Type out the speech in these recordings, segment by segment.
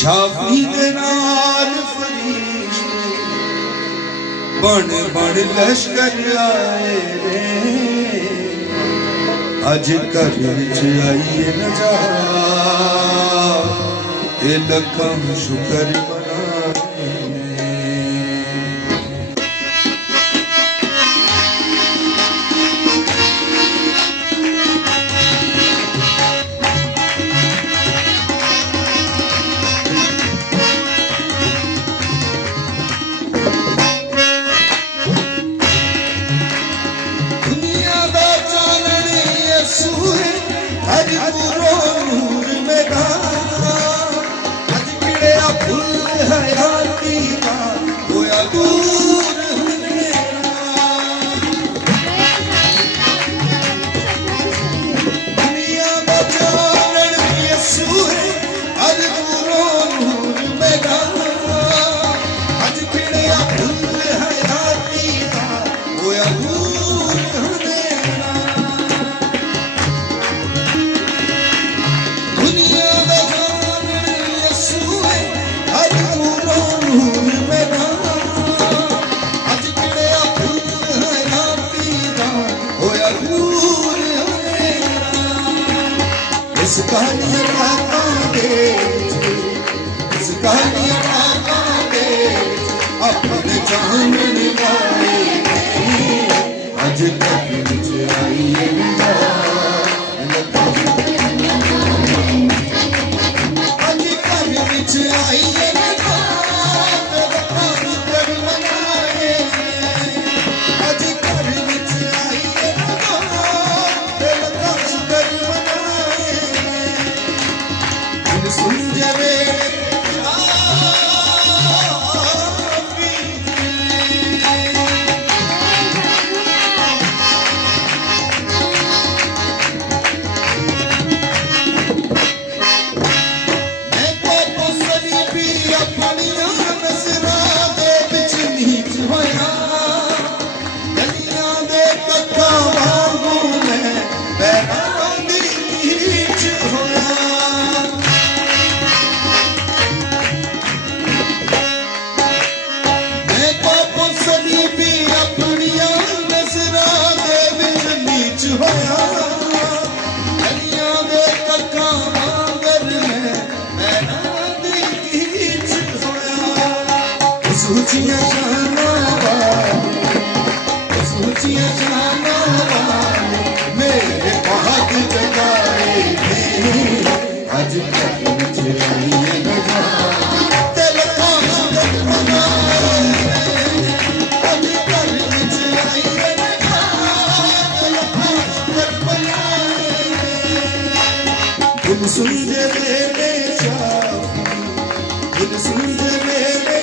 शाफी दे नाल फरिश्ते बन बन लश्कर आए रे अज घर विच आईए नजारा ते लखम शुकर मनाए अपने जान निभाए अज तक आइए अज तक आइए मेरे बहुत जगाए अज तक आइए दिल सुन दे मेरे दिल सुन दे मेरे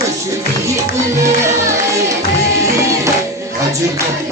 तशरीफ ले आए अज तक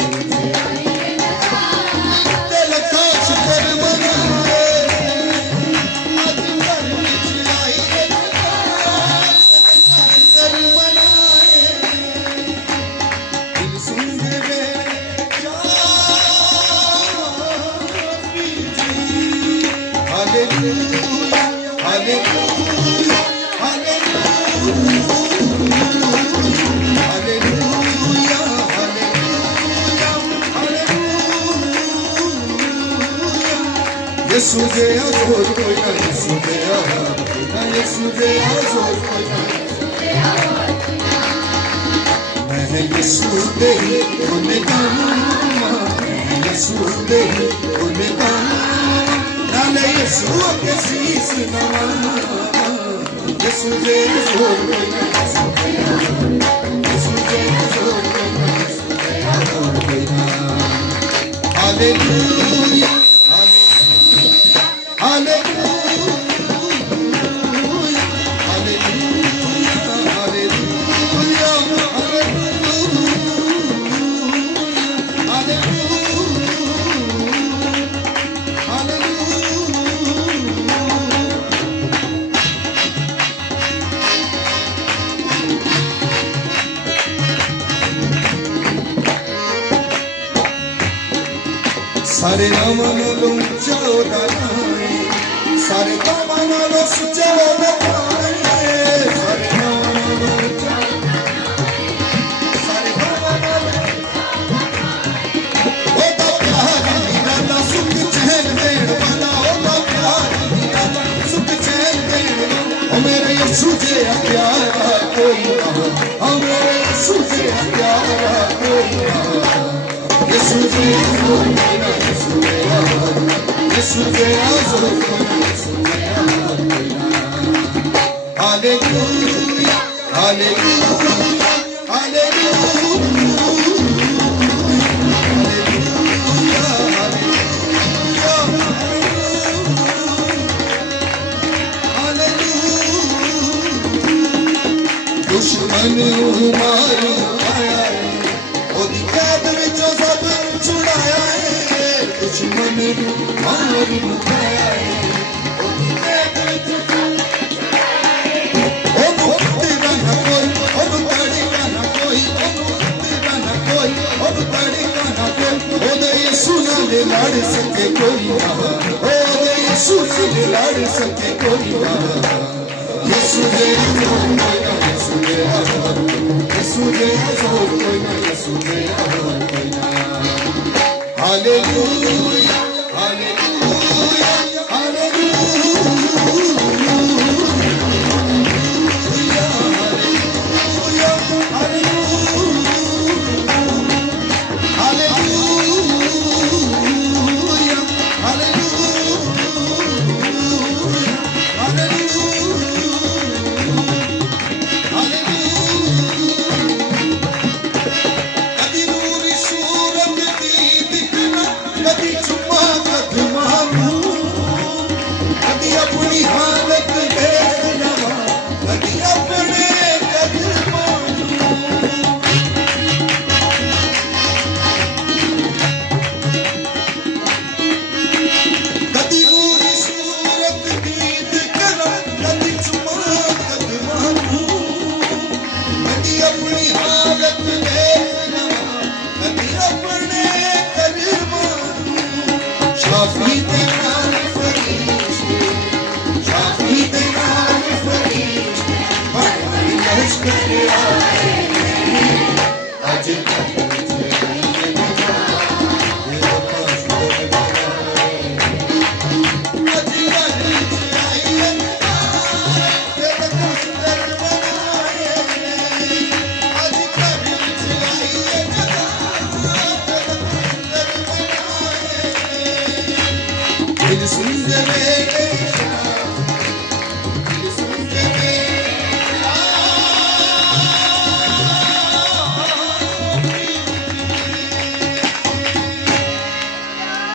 Yesu de azor koyna Yesu de Yesu de azor koyna मैं Yesu de गुणगान Yesu de गुणगान नाले Yesu के शीश नवा Yesu de azor koyna Yesu de azor koyna Yesu de azor koyna Hallelujah सारे राम लों चौदाए सारे गावां नालों सुच्चा ओदा प्यार है सारे गावां नालों सुच्चा सारे गावां नालों ओदा प्यार निराला सुख चैन देण वाला ओदा प्यार निराला सुख चैन देण वाला ओ मेरे यीशु जिहा प्यारा कोई ना ओ मेरे यीशु जिहा प्यारा कोई ना यीशु जिहा कोई ना यीशु जिहा यीशु जिहा कोई ना Hallelujah, hallelujah, hallelujah. दुश्मन मारू आया है ओदी कैद विचों सब छुड़ाया है दुश्मन मारू आया है ओदी कैद विचों लड़ सके कोई ना ओदे यीशु से लड़ सके कोई ना यीशु दे कोई ना यीशु दे कोई ना यीशु दे कोई ना हालेलुया